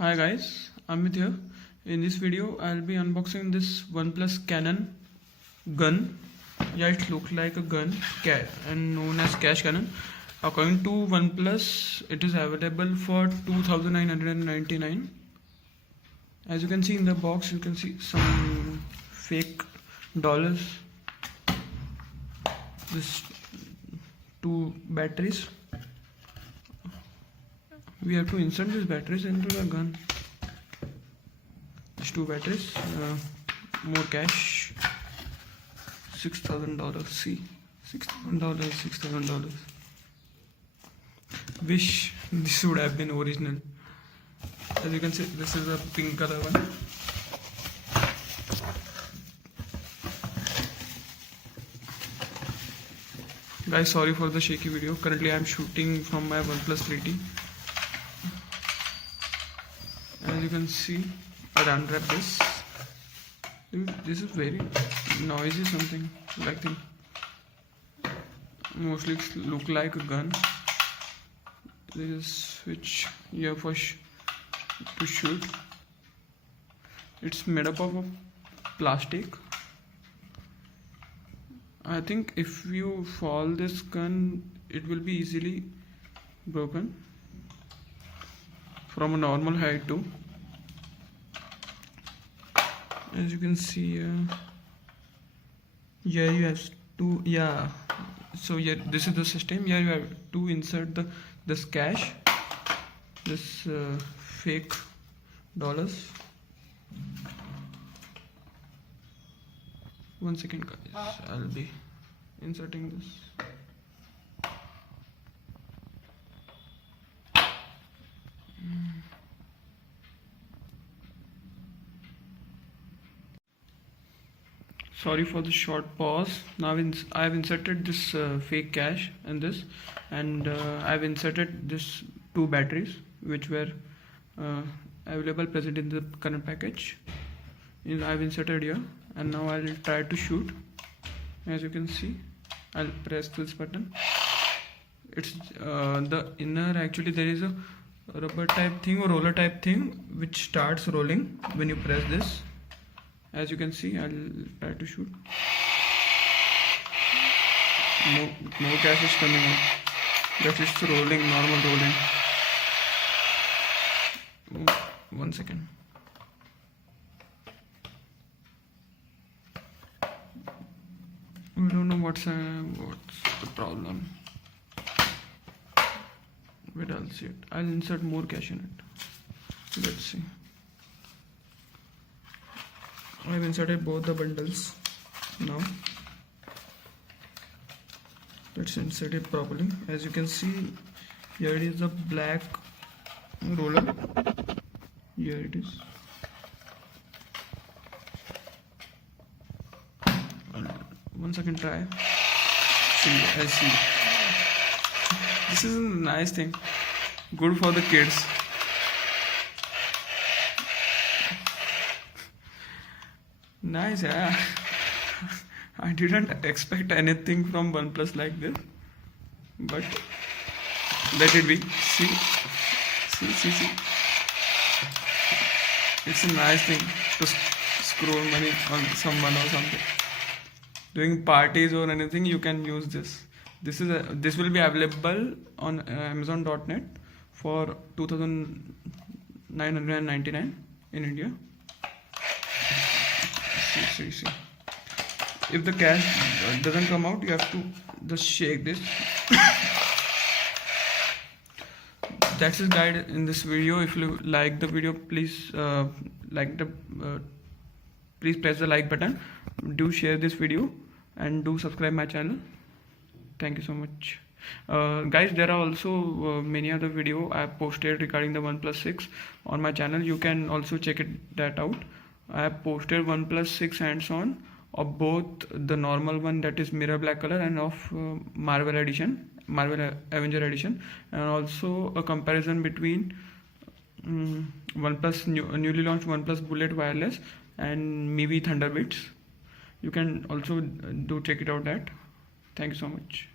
Hi guys, Amit here. In this video, I'll be unboxing this OnePlus Canon gun. Yeah, it looks like a gun and known as cash cannon. According to OnePlus, it is available for 2,999. As you can see in the box, you can see some fake dollars. This two batteries. We have to insert these batteries into the gun. These two batteries, more cash, $6,000. See, $6,000. Wish this would have been original. As you can see, this is a pink color one. Guys, sorry for the shaky video. Currently, I am shooting from my OnePlus 3T. As you can see, I'll unwrap this. Dude, this is very noisy, something like that. Mostly look like a gun. There is switch here for to shoot. It's made up of plastic. I think if you fall this gun, it will be easily broken from a normal height too. As you can see, here you have to, so yeah, this is the system. Here you have to insert this cash, this fake dollars. 1 second guys, I'll be inserting this. Sorry for the short pause. Now I've inserted this fake cash in this, and I've inserted this two batteries which were available present in the current package. I've inserted here, and now I'll try to shoot. As you can see, I'll press this button. It's the inner, actually there is a rubber type thing or roller type thing which starts rolling when you press this. As you can see, I'll try to shoot. No cash is coming out. That is rolling, normal rolling. 1 second. We don't know what's the problem. Wait, I'll see it. I'll insert more cash in it. Let's see. I've inserted both the bundles now. Let's insert it properly. As you can see, here it is a black roller. Here it is. 1 second, try. See, I see. This is a nice thing. Good for the kids. Nice, yeah. I didn't expect anything from OnePlus like this, but let it be. See. It's a nice thing to scroll money on someone or something. During parties or anything, you can use this. This will be available on Amazon.net for 2,999 in India. See. If the cash doesn't come out, you have to just shake this. That's his guide in this video. If you like the video, please please press the like button. Do share this video and do subscribe my channel. Thank you so much. Guys, there are also many other video I have posted regarding the OnePlus 6 on my channel. You can also check that out. I have posted OnePlus 6 hands-on of both the normal one, that is mirror black color, and of Marvel Avenger edition, and also a comparison between OnePlus newly launched OnePlus Bullet Wireless and MIUI Thunderbits. You can also do check it out. Thank you so much.